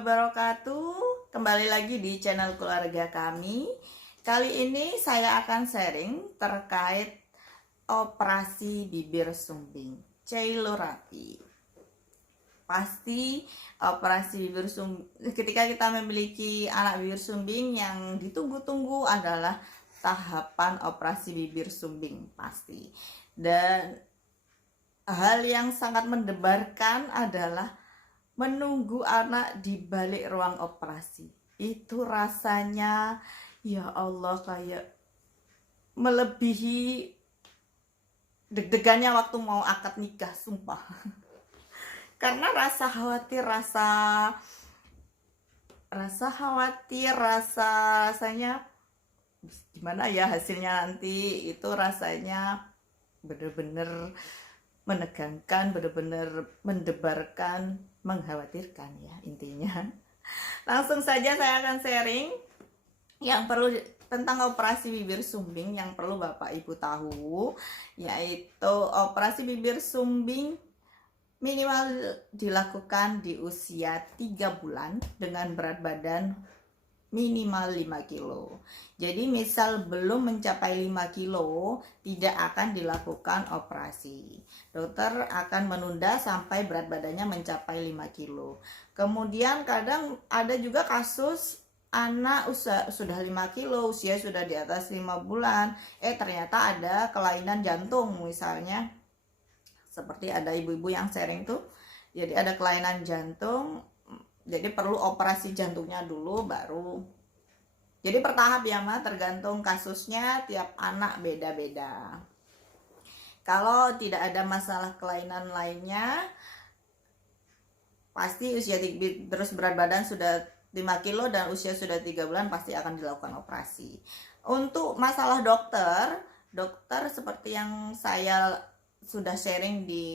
wabarakatuh. Kembali lagi di channel keluarga kami. Kali ini saya akan sharing terkait operasi bibir sumbing, cheilorrhaphy. Pasti operasi bibir sumbing, ketika kita memiliki anak bibir sumbing, yang ditunggu-tunggu adalah tahapan operasi bibir sumbing pasti. Dan hal yang sangat mendebarkan adalah menunggu anak di balik ruang operasi. Itu rasanya, ya Allah, kayak melebihi deg-degannya waktu mau akad nikah, sumpah. Karena rasa khawatir, rasanya gimana ya hasilnya nanti, itu rasanya bener-bener menegangkan, bener-bener mendebarkan, mengkhawatirkan ya intinya. Langsung saja saya akan sharing yang perlu tentang operasi bibir sumbing yang perlu Bapak Ibu tahu, yaitu operasi bibir sumbing minimal dilakukan di usia 3 bulan dengan berat badan minimal 5 kilo. Jadi misal belum mencapai 5 kilo, tidak akan dilakukan operasi. Dokter akan menunda sampai berat badannya mencapai 5 kilo. Kemudian kadang ada juga kasus anak sudah 5 kilo, usia sudah di atas 5 bulan, ternyata ada kelainan jantung misalnya. Seperti ada ibu-ibu yang sharing tuh, jadi ada kelainan jantung, jadi perlu operasi jantungnya dulu baru. Jadi bertahap ya Ma, tergantung kasusnya, tiap anak beda-beda. Kalau tidak ada masalah kelainan lainnya, pasti usia terus berat badan sudah 5 kilo dan usia sudah 3 bulan pasti akan dilakukan operasi. Untuk masalah dokter seperti yang saya sudah sharing di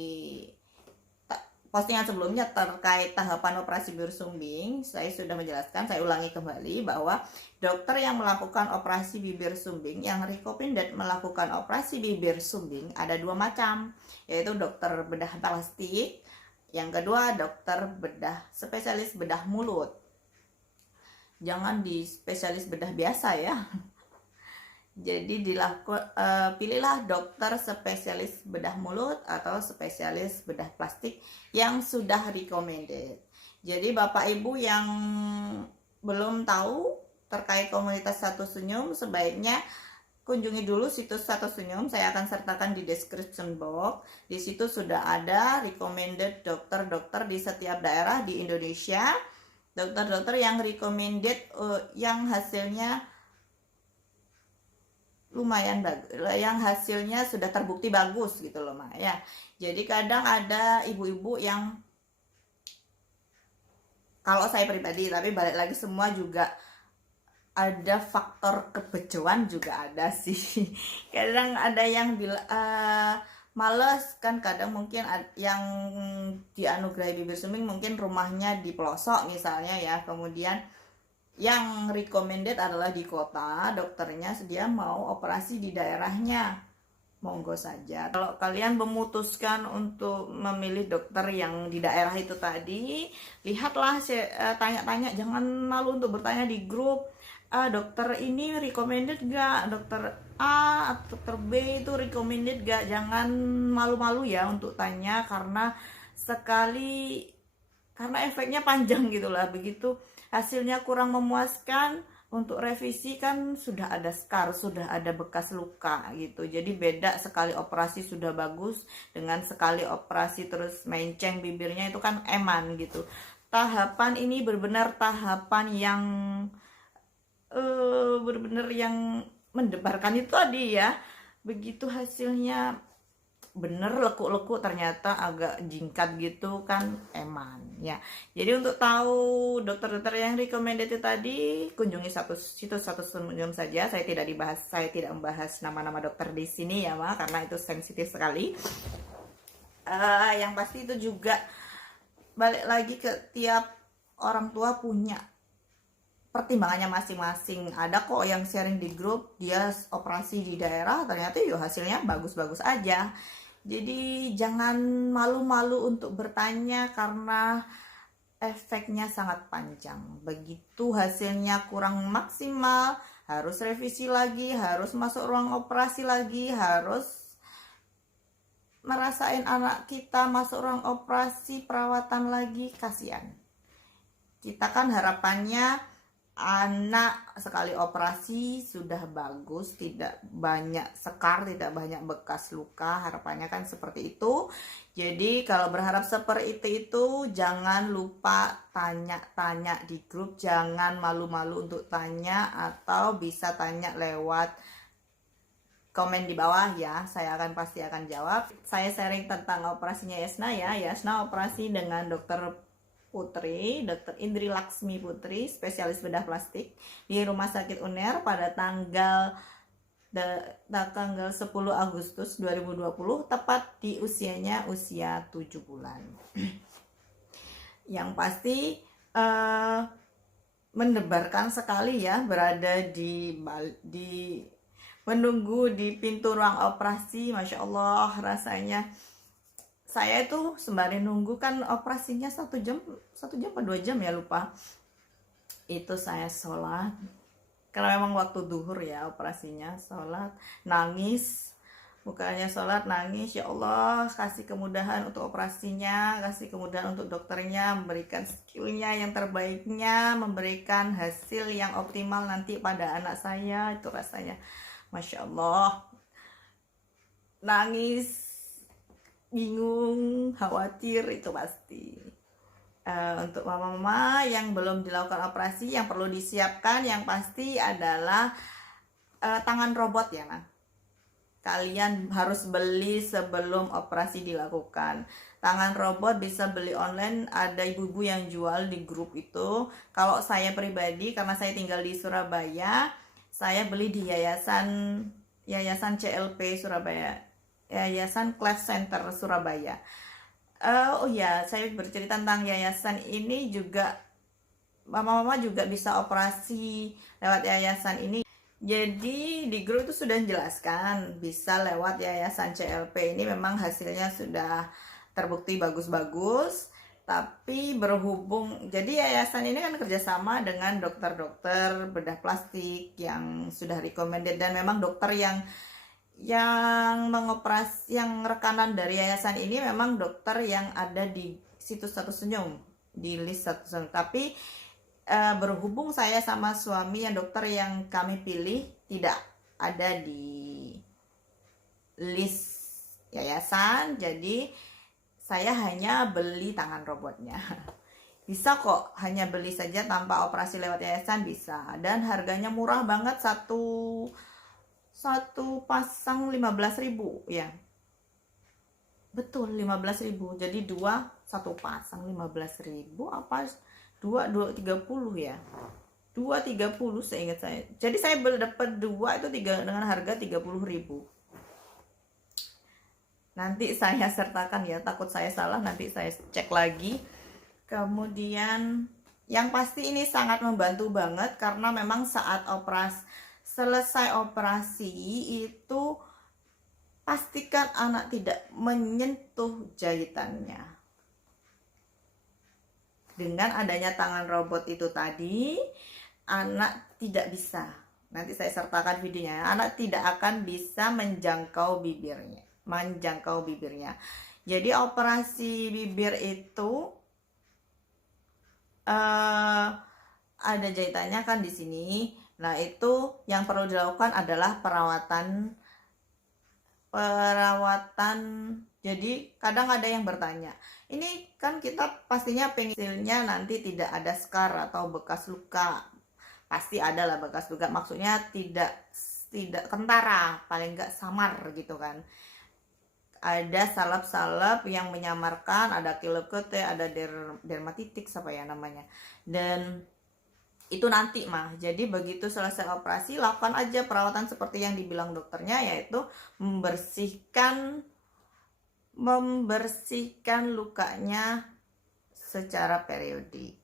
postingan sebelumnya terkait tahapan operasi bibir sumbing, saya sudah menjelaskan, saya ulangi kembali bahwa dokter yang melakukan operasi bibir sumbing, yang recommended melakukan operasi bibir sumbing ada 2 macam, yaitu dokter bedah plastik, yang kedua dokter spesialis bedah mulut. Jangan di spesialis bedah biasa ya. Jadi pilihlah dokter spesialis bedah mulut atau spesialis bedah plastik yang sudah recommended. Jadi Bapak Ibu yang belum tahu terkait komunitas Satu Senyum, sebaiknya kunjungi dulu situs Satu Senyum. Saya akan sertakan di description box. Di situ sudah ada recommended dokter-dokter di setiap daerah di Indonesia. Dokter-dokter yang recommended, yang hasilnya lumayan bagus, yang hasilnya sudah terbukti bagus gitu loh Ma ya. Jadi kadang ada ibu-ibu yang, kalau saya pribadi, tapi balik lagi semua juga ada faktor kebecuan juga ada sih. Kadang ada yang bilang males kan, kadang mungkin yang dianugerahi bibir sumbing mungkin rumahnya di pelosok misalnya ya, kemudian yang recommended adalah di kota, dokternya sedia mau operasi di daerahnya, monggo saja. Kalau kalian memutuskan untuk memilih dokter yang di daerah itu tadi, lihatlah, tanya-tanya, jangan malu untuk bertanya di grup, dokter ini recommended gak, dokter A atau dokter B itu recommended gak. Jangan malu-malu ya untuk tanya, karena efeknya panjang gitulah. Begitu hasilnya kurang memuaskan, untuk revisi kan sudah ada scar, sudah ada bekas luka gitu. Jadi beda sekali operasi sudah bagus dengan sekali operasi terus menceng bibirnya, itu kan eman gitu. Tahapan ini benar-benar tahapan yang benar-benar yang mendebarkan itu tadi ya. Begitu hasilnya bener lekuk-lekuk, ternyata agak jingkat gitu kan, eman ya. Jadi untuk tahu dokter-dokter yang recommended itu tadi, kunjungi situs Satu Senyum saja. Saya tidak membahas nama-nama dokter di sini ya Ma, karena itu sensitif sekali. Yang pasti itu juga balik lagi ke tiap orang tua punya pertimbangannya masing-masing. Ada kok yang sharing di grup, dia operasi di daerah, ternyata yuk hasilnya bagus-bagus aja. Jadi jangan malu-malu untuk bertanya, karena efeknya sangat panjang. Begitu hasilnya kurang maksimal, harus revisi lagi, harus masuk ruang operasi lagi, harus merasain anak kita masuk ruang operasi perawatan lagi, kasihan. Kita kan harapannya anak sekali operasi sudah bagus, tidak banyak sekar, tidak banyak bekas luka, harapannya kan seperti itu. Jadi kalau berharap seperti itu jangan lupa tanya-tanya di grup, jangan malu-malu untuk tanya, atau bisa tanya lewat komen di bawah ya, saya pasti akan jawab. Saya sharing tentang operasinya Yasna ya. Yasna operasi dengan dokter Putri, Dr. Indri Laksmi Putri, spesialis bedah plastik di Rumah Sakit UNER pada tanggal 10 Agustus 2020, tepat di usianya usia 7 bulan. Yang pasti mendebarkan sekali ya, berada di menunggu di pintu ruang operasi. Masya Allah, rasanya saya itu sembari nunggu kan operasinya 1 jam atau 2 jam ya, lupa. Itu saya sholat, karena memang waktu duhur ya operasinya, sholat, nangis, bukannya sholat nangis, ya Allah kasih kemudahan untuk operasinya, kasih kemudahan untuk dokternya, memberikan skillnya yang terbaiknya, memberikan hasil yang optimal nanti pada anak saya. Itu rasanya Masya Allah, nangis, bingung, khawatir, itu pasti. Untuk mama-mama yang belum dilakukan operasi, yang perlu disiapkan yang pasti adalah tangan robot ya, nah. Kalian harus beli sebelum operasi dilakukan. Tangan robot bisa beli online, ada ibu-ibu yang jual di grup itu. Kalau saya pribadi, karena saya tinggal di Surabaya, saya beli di yayasan CLP Surabaya, Yayasan Cleft Center Surabaya. Oh ya, saya bercerita tentang yayasan ini juga, mama-mama juga bisa operasi lewat yayasan ini. Jadi di grup itu sudah dijelaskan bisa lewat yayasan CLP ini, memang hasilnya sudah terbukti bagus-bagus. Tapi berhubung, jadi yayasan ini kan kerjasama dengan dokter-dokter bedah plastik yang sudah recommended, dan memang dokter yang mengoperasi, yang rekanan dari yayasan ini memang dokter yang ada di situs Satu Senyum, di list Satu Senyum. Tapi berhubung saya sama suami yang dokter yang kami pilih tidak ada di list yayasan, jadi saya hanya beli tangan robotnya. Bisa kok, hanya beli saja tanpa operasi lewat yayasan bisa. Dan harganya murah banget, satu pasang 15.000 ya. Betul, 15.000. Jadi satu pasang 15.000 apa? 230 ya. 230 seingat saya. Jadi saya dapat 2 itu dengan harga 30.000. Nanti saya sertakan ya, takut saya salah, nanti saya cek lagi. Kemudian yang pasti ini sangat membantu banget, karena memang saat selesai operasi itu pastikan anak tidak menyentuh jahitannya. Dengan adanya tangan robot itu tadi, anak tidak bisa, nanti saya sertakan videonya, anak tidak akan bisa menjangkau bibirnya. Jadi operasi bibir itu ada jahitannya kan di sini. Nah, itu yang perlu dilakukan adalah perawatan. Jadi kadang ada yang bertanya, ini kan kita pastinya pengennya nanti tidak ada skar atau bekas luka. Pasti ada lah bekas luka, maksudnya tidak kentara, paling nggak samar gitu kan. Ada salep-salep yang menyamarkan, ada kilokote, ada dermatitis apa ya namanya. Dan itu nanti mah. Jadi begitu selesai operasi, lakukan aja perawatan seperti yang dibilang dokternya, yaitu membersihkan lukanya secara periodik.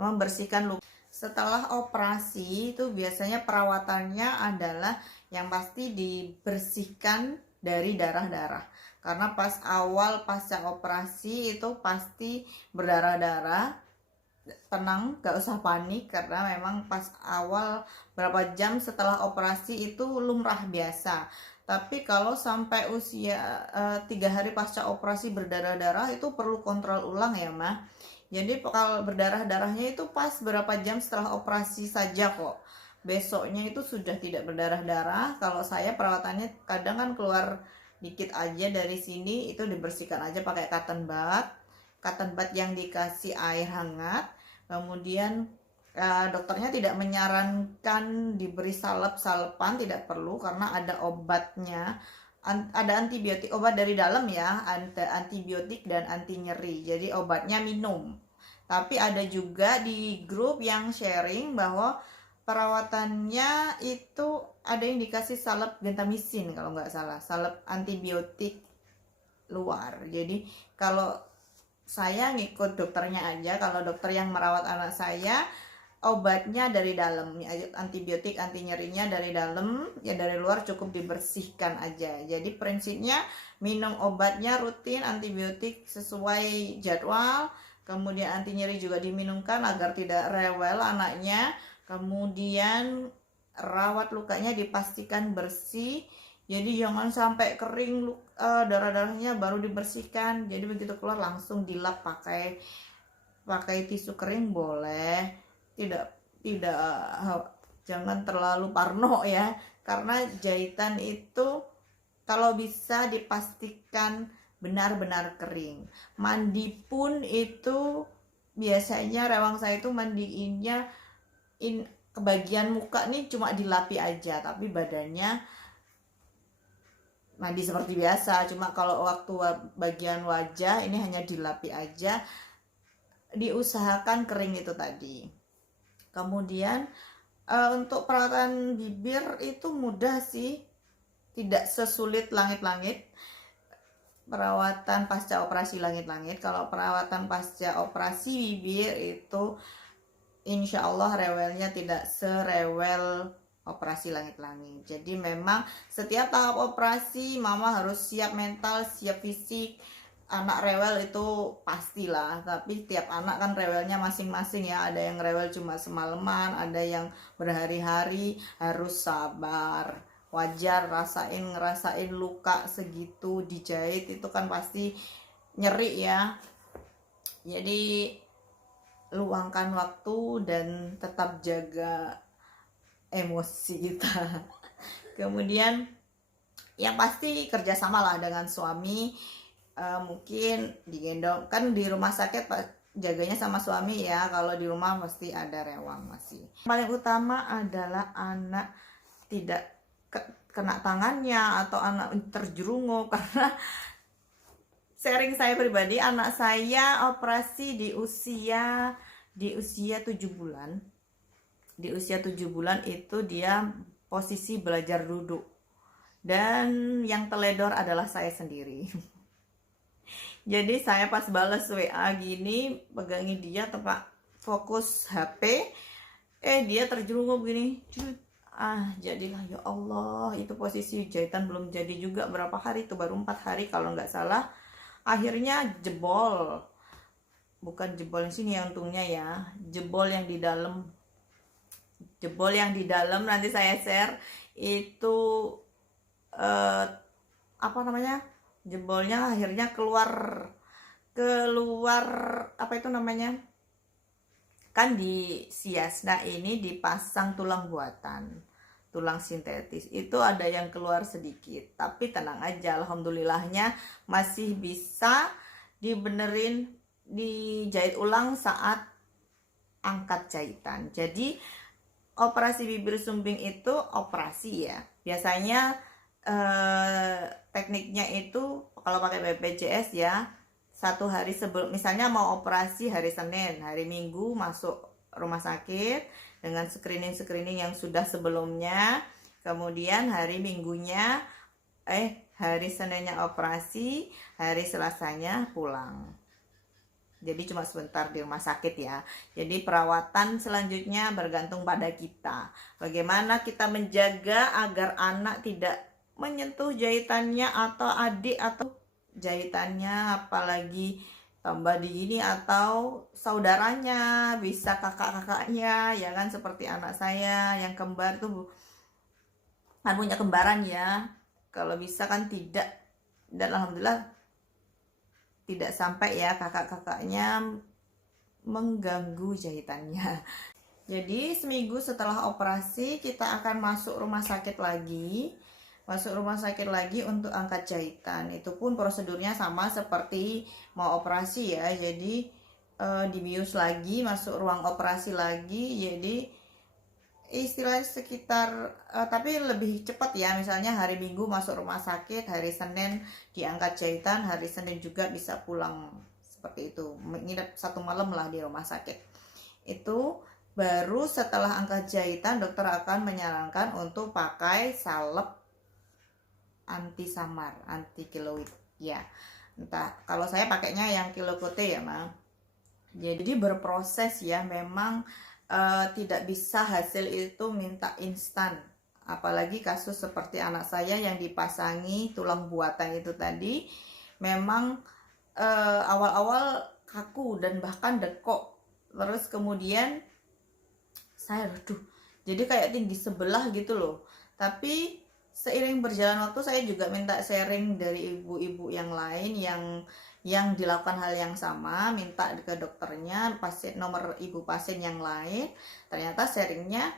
Membersihkan luka. Setelah operasi itu biasanya perawatannya adalah yang pasti dibersihkan dari darah-darah. Karena pas awal pasca operasi itu pasti berdarah-darah. tenang, gak usah panik, karena memang pas awal berapa jam setelah operasi itu lumrah biasa. Tapi kalau sampai usia 3 hari pasca operasi berdarah-darah itu perlu kontrol ulang ya mah. Jadi kalau berdarah-darahnya itu pas berapa jam setelah operasi saja kok. Besoknya itu sudah tidak berdarah-darah. Kalau saya perawatannya kadang kan keluar dikit aja dari sini, itu dibersihkan aja pakai cotton bud. Cotton bud yang dikasih air hangat. Kemudian dokternya tidak menyarankan diberi salep-salepan, tidak perlu karena ada obatnya, ada antibiotik, obat dari dalam ya, antibiotik dan anti nyeri, jadi obatnya minum. Tapi ada juga di grup yang sharing bahwa perawatannya itu ada yang dikasih salep gentamicin kalau nggak salah, salep antibiotik luar. Jadi kalau saya ngikut dokternya aja, kalau dokter yang merawat anak saya obatnya dari dalam, antibiotik anti nyerinya dari dalam, ya dari luar cukup dibersihkan aja. Jadi prinsipnya minum obatnya rutin, antibiotik sesuai jadwal, kemudian anti nyeri juga diminumkan agar tidak rewel anaknya, kemudian rawat lukanya dipastikan bersih, jadi jangan sampai kering darah-darahnya baru dibersihkan. Jadi begitu keluar langsung dilap pakai tisu kering boleh, tidak jangan terlalu parno ya, karena jahitan itu kalau bisa dipastikan benar-benar kering. Mandi pun itu biasanya rewang saya itu mandiinnya kebagian muka nih cuma dilapi aja, tapi badannya mandi seperti biasa. Cuma kalau waktu bagian wajah ini hanya dilapi aja, diusahakan kering itu tadi. Kemudian untuk perawatan bibir itu mudah sih, tidak sesulit langit-langit. Perawatan pasca operasi langit-langit. Kalau perawatan pasca operasi bibir itu insya Allah rewelnya tidak serewel operasi langit-langit. Jadi memang setiap tahap operasi mama harus siap mental, siap fisik. Anak rewel itu pastilah, tapi tiap anak kan rewelnya masing-masing ya. Ada yang rewel cuma semalaman, ada yang berhari-hari, harus sabar. Wajar ngerasain luka segitu dijahit itu kan pasti nyeri ya. Jadi luangkan waktu dan tetap jaga emosi kita. Kemudian yang pasti kerjasama lah dengan suami. Mungkin digendong, kan di rumah sakit jaganya sama suami ya, kalau di rumah pasti ada rewang masih. Paling utama adalah anak tidak kena tangannya atau anak terjerungup, karena sharing saya pribadi, anak saya operasi di usia 7 bulan. Di usia 7 bulan itu dia posisi belajar duduk, dan yang teledor adalah saya sendiri. Jadi saya pas balas WA gini, pegangin dia tempat fokus HP, dia terjerungkup gini. Jadilah ya Allah, itu posisi jahitan belum jadi juga berapa hari, itu baru 4 hari kalau nggak salah. Akhirnya jebol, bukan jebol di sini ya untungnya ya, jebol yang di dalam nanti saya share itu apa namanya, jebolnya akhirnya keluar apa itu namanya, kan di Siasna ini dipasang tulang buatan, tulang sintetis, itu ada yang keluar sedikit, tapi tenang aja, alhamdulillahnya masih bisa dibenerin, dijahit ulang saat angkat jahitan. Jadi operasi bibir sumbing itu operasi ya, biasanya tekniknya itu kalau pakai BPJS ya, 1 hari sebelum, misalnya mau operasi hari Senin, hari Minggu masuk rumah sakit dengan screening yang sudah sebelumnya, kemudian hari Minggunya hari Seninnya operasi, hari Selasanya pulang. Jadi cuma sebentar di rumah sakit ya. Jadi perawatan selanjutnya bergantung pada kita. Bagaimana kita menjaga agar anak tidak menyentuh jahitannya atau adik atau jahitannya, apalagi tambah di ini, atau saudaranya, bisa kakak-kakaknya, ya kan, seperti anak saya yang kembar tuh kan punya kembaran ya. Kalau bisa kan tidak, dan alhamdulillah tidak sampai ya kakak-kakaknya mengganggu jahitannya. Jadi seminggu setelah operasi kita akan masuk rumah sakit lagi. Masuk rumah sakit lagi untuk angkat jahitan. Itu pun prosedurnya sama seperti mau operasi ya. Jadi dibius lagi, masuk ruang operasi lagi. Jadi istilahnya sekitar tapi lebih cepat ya. Misalnya hari Minggu masuk rumah sakit, hari Senin diangkat jahitan, hari Senin juga bisa pulang, seperti itu. Menginap 1 malam lah di rumah sakit. Itu baru setelah angkat jahitan dokter akan menyarankan untuk pakai salep anti samar, anti keloid ya. Entah, kalau saya pakainya yang kilokote ya, Mang. Jadi berproses ya, memang tidak bisa hasil itu minta instan. Apalagi kasus seperti anak saya yang dipasangi tulang buatan itu tadi, memang awal-awal kaku dan bahkan dekok. Terus kemudian saya jadi kayak tinggi sebelah gitu loh. Tapi seiring berjalan waktu saya juga minta sharing dari ibu-ibu yang lain yang dilakukan hal yang sama, minta ke dokternya, pasien, nomor ibu pasien yang lain. Ternyata sharingnya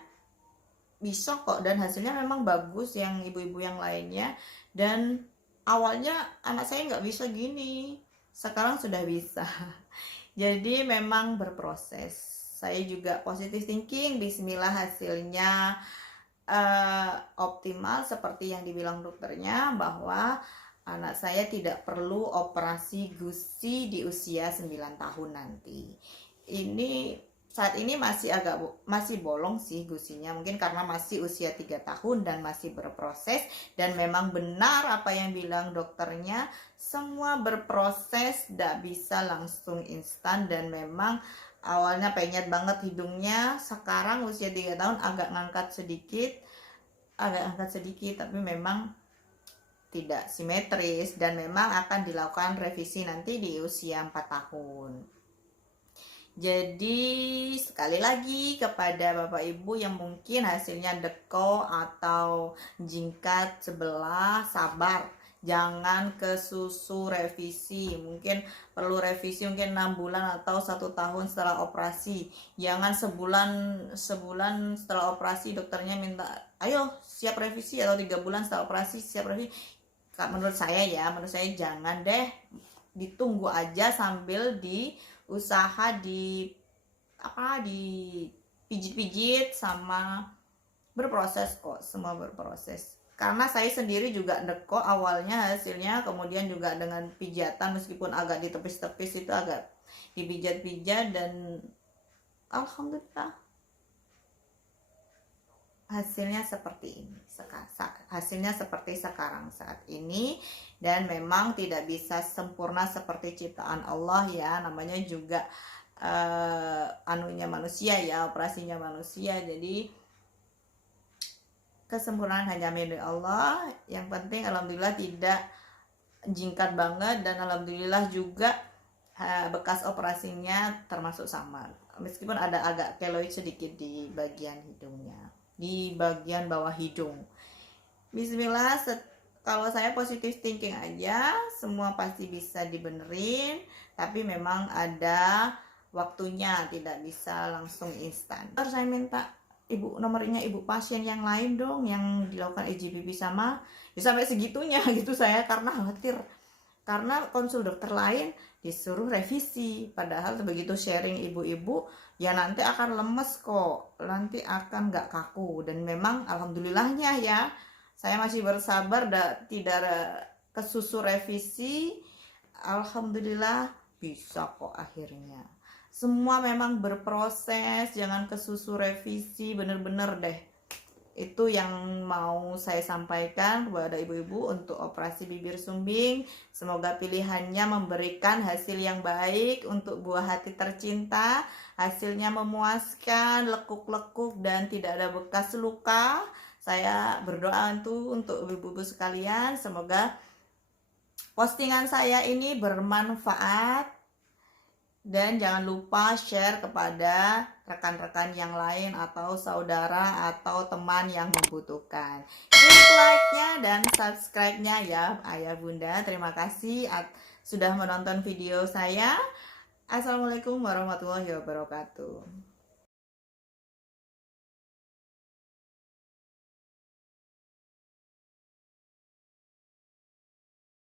bisa kok, dan hasilnya memang bagus yang ibu-ibu yang lainnya. Dan awalnya anak saya nggak bisa gini, sekarang sudah bisa. Jadi memang berproses. Saya juga positive thinking, bismillah hasilnya optimal seperti yang dibilang dokternya, bahwa anak saya tidak perlu operasi gusi di usia 9 tahun nanti. Ini saat ini masih bolong sih gusinya, mungkin karena masih usia 3 tahun dan masih berproses. Dan memang benar apa yang bilang dokternya, semua berproses, tidak bisa langsung instan. Dan memang awalnya penyet banget hidungnya, sekarang usia 3 tahun agak ngangkat sedikit, tapi memang tidak simetris, dan memang akan dilakukan revisi nanti di usia 4 tahun. Jadi sekali lagi kepada Bapak Ibu yang mungkin hasilnya deko atau jingkat sebelah, sabar, jangan ke susu revisi. Mungkin perlu revisi mungkin 6 bulan atau 1 tahun setelah operasi. Jangan sebulan setelah operasi dokternya minta ayo siap revisi, atau 3 bulan setelah operasi siap revisi. Menurut saya jangan deh, ditunggu aja sambil usaha di pijit-pijit sama berproses kok, semua berproses. Karena saya sendiri juga deko awalnya hasilnya, kemudian juga dengan pijatan, meskipun agak ditepis-tepis itu agak dipijat-pijat, dan alhamdulillah hasilnya seperti ini. Hasilnya seperti sekarang saat ini. Dan memang tidak bisa sempurna seperti ciptaan Allah ya, namanya juga anunya manusia ya, operasinya manusia. Jadi kesempurnaan hanya milik Allah. Yang penting alhamdulillah tidak jingkat banget, dan alhamdulillah juga bekas operasinya termasuk samar, meskipun ada agak keloid sedikit di bagian hidungnya, di bagian bawah hidung. Bismillah, kalau saya positive thinking aja, semua pasti bisa dibenerin, tapi memang ada waktunya, tidak bisa langsung instan. Terus saya minta nomornya ibu pasien yang lain dong, yang dilakukan EJPP sama, ya sampai segitunya gitu saya, karena khawatir. Karena konsul dokter lain disuruh revisi, padahal begitu sharing ibu-ibu, ya nanti akan lemes kok, nanti akan nggak kaku. Dan memang alhamdulillahnya ya, saya masih bersabar, tidak ke susu revisi, alhamdulillah bisa kok akhirnya. Semua memang berproses, jangan ke susu revisi, bener-bener deh. Itu yang mau saya sampaikan kepada ibu-ibu untuk operasi bibir sumbing. Semoga pilihannya memberikan hasil yang baik untuk buah hati tercinta. Hasilnya memuaskan, lekuk-lekuk, dan tidak ada bekas luka. Saya berdoa untuk ibu-ibu sekalian, semoga postingan saya ini bermanfaat, Dan jangan lupa share kepada rekan-rekan yang lain atau saudara atau teman yang membutuhkan. Klik like-nya dan subscribe-nya ya Ayah Bunda. Terima kasih sudah menonton video saya. Assalamualaikum warahmatullahi wabarakatuh.